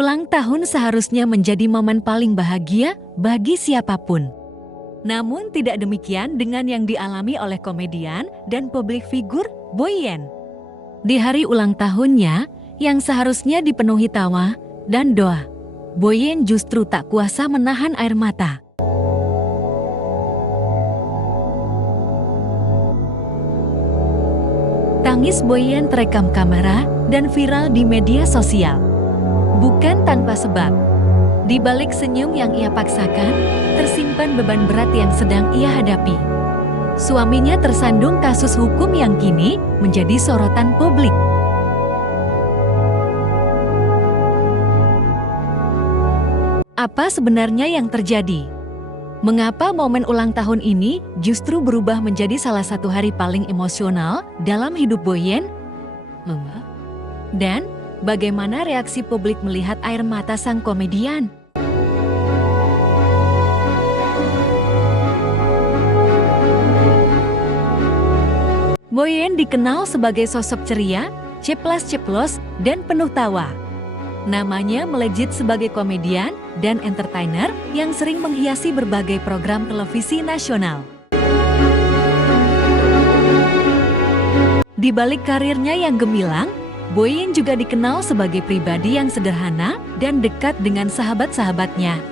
Ulang tahun seharusnya menjadi momen paling bahagia bagi siapapun. Namun tidak demikian dengan yang dialami oleh komedian dan publik figur Boyen. Di hari ulang tahunnya, yang seharusnya dipenuhi tawa dan doa, Boyen justru tak kuasa menahan air mata. Tangis Boyen terekam kamera dan viral di media sosial. Bukan tanpa sebab. Di balik senyum yang ia paksakan, tersimpan beban berat yang sedang ia hadapi. Suaminya tersandung kasus hukum yang kini menjadi sorotan publik. Apa sebenarnya yang terjadi? Mengapa momen ulang tahun ini justru berubah menjadi salah satu hari paling emosional dalam hidup Boyen? Dan bagaimana reaksi publik melihat air mata sang komedian? Boyen dikenal sebagai sosok ceria, ceplas-ceplos, dan penuh tawa. Namanya melejit sebagai komedian dan entertainer yang sering menghiasi berbagai program televisi nasional. Di balik karirnya yang gemilang, Boyen juga dikenal sebagai pribadi yang sederhana dan dekat dengan sahabat-sahabatnya.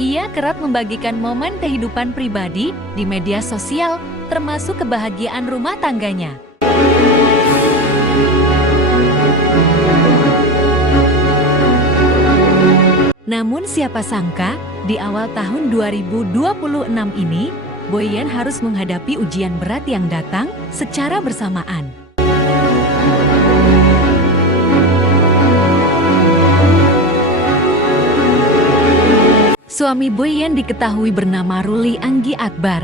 Ia kerap membagikan momen kehidupan pribadi di media sosial, termasuk kebahagiaan rumah tangganya. Namun siapa sangka, di awal tahun 2026 ini, Boyen harus menghadapi ujian berat yang datang secara bersamaan. Suami Boyen diketahui bernama Ruli Anggi Akbar.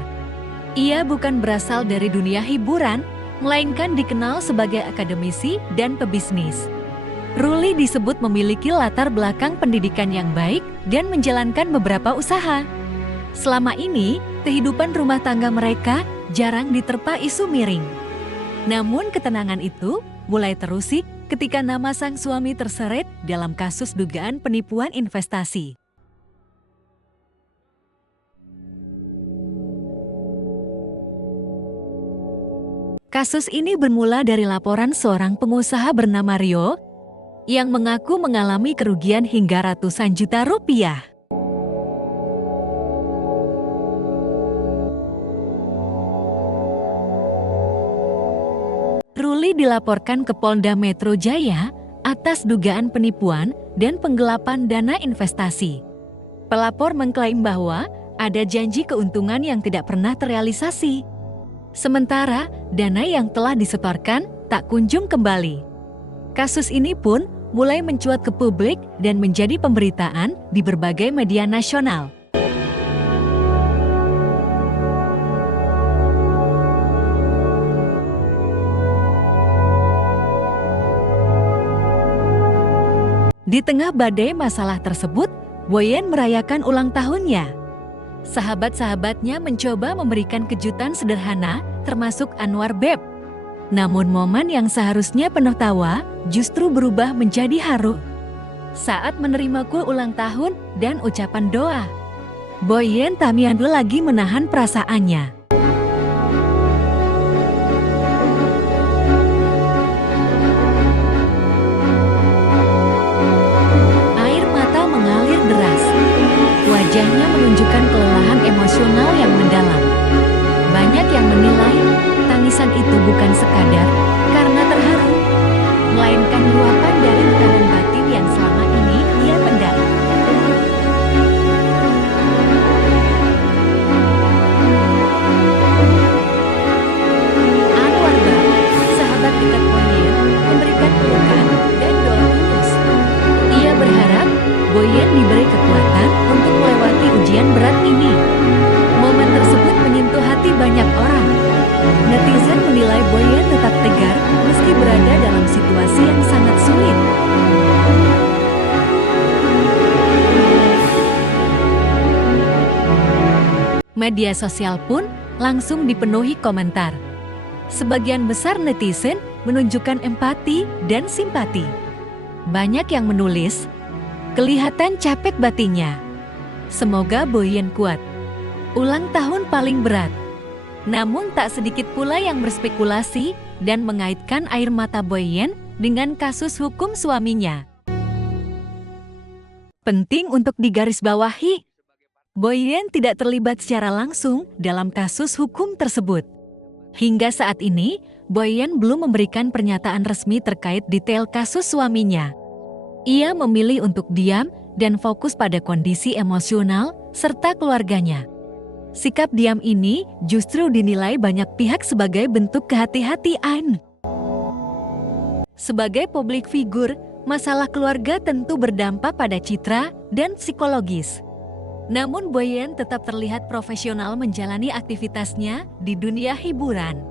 Ia bukan berasal dari dunia hiburan, melainkan dikenal sebagai akademisi dan pebisnis. Ruli disebut memiliki latar belakang pendidikan yang baik dan menjalankan beberapa usaha. Selama ini, kehidupan rumah tangga mereka jarang diterpa isu miring. Namun ketenangan itu mulai terusik ketika nama sang suami terseret dalam kasus dugaan penipuan investasi. Kasus ini bermula dari laporan seorang pengusaha bernama Rio yang mengaku mengalami kerugian hingga ratusan juta rupiah. Ruli dilaporkan ke Polda Metro Jaya atas dugaan penipuan dan penggelapan dana investasi. Pelapor mengklaim bahwa ada janji keuntungan yang tidak pernah terrealisasi. Sementara, dana yang telah disetorkan tak kunjung kembali. Kasus ini pun mulai mencuat ke publik dan menjadi pemberitaan di berbagai media nasional. Di tengah badai masalah tersebut, Boyen merayakan ulang tahunnya. Sahabat-sahabatnya mencoba memberikan kejutan sederhana, termasuk Anwar Beb. Namun momen yang seharusnya penuh tawa, justru berubah menjadi haru. Saat menerima kue ulang tahun dan ucapan doa, Boyen tak mampu lagi menahan perasaannya. Air mata mengalir deras. Wajahnya menunjukkan kelelahan emosional yang mendalam. Banyak yang menilai tangisan itu bukan sekadar karena terharu, melainkan luapan dari tekanan batin yang selama ini ia pendam. Anwar Bab, sahabat dekat Boyen, memberikan pelukan dan doa tulus. Ia berharap Boyen diberi kekuatan untuk melewati ujian berat ini. Momen tersebut menyentuh hati banyak orang. Netizen menilai Boyen tetap tegar meski berada dalam situasi yang sangat sulit. Media sosial pun langsung dipenuhi komentar. Sebagian besar netizen menunjukkan empati dan simpati. Banyak yang menulis, Kelihatan capek batinnya. Semoga Boyen kuat. Ulang tahun paling berat. Namun tak sedikit pula yang berspekulasi dan mengaitkan air mata Boyen dengan kasus hukum suaminya. Penting untuk digarisbawahi, Boyen tidak terlibat secara langsung dalam kasus hukum tersebut. Hingga saat ini, Boyen belum memberikan pernyataan resmi terkait detail kasus suaminya. Ia memilih untuk diam dan fokus pada kondisi emosional serta keluarganya. Sikap diam ini justru dinilai banyak pihak sebagai bentuk kehati-hatian. Sebagai publik figur, masalah keluarga tentu berdampak pada citra dan psikologis. Namun Boyen tetap terlihat profesional menjalani aktivitasnya di dunia hiburan.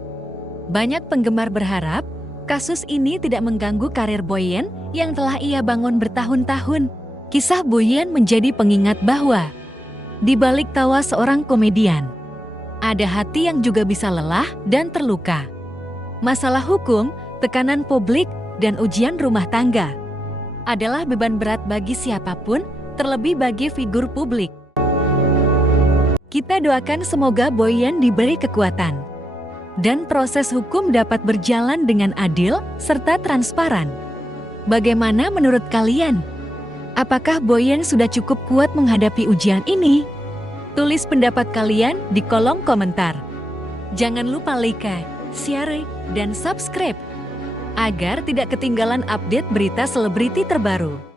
Banyak penggemar berharap kasus ini tidak mengganggu karir Boyen yang telah ia bangun bertahun-tahun. Kisah Boyen menjadi pengingat bahwa di balik tawa seorang komedian, ada hati yang juga bisa lelah dan terluka. Masalah hukum, tekanan publik, dan ujian rumah tangga adalah beban berat bagi siapapun, terlebih bagi figur publik. Kita doakan semoga Boyen diberi kekuatan dan proses hukum dapat berjalan dengan adil serta transparan. Bagaimana menurut kalian? Apakah Boyen sudah cukup kuat menghadapi ujian ini? Tulis pendapat kalian di kolom komentar. Jangan lupa like, share, dan subscribe agar tidak ketinggalan update berita selebriti terbaru.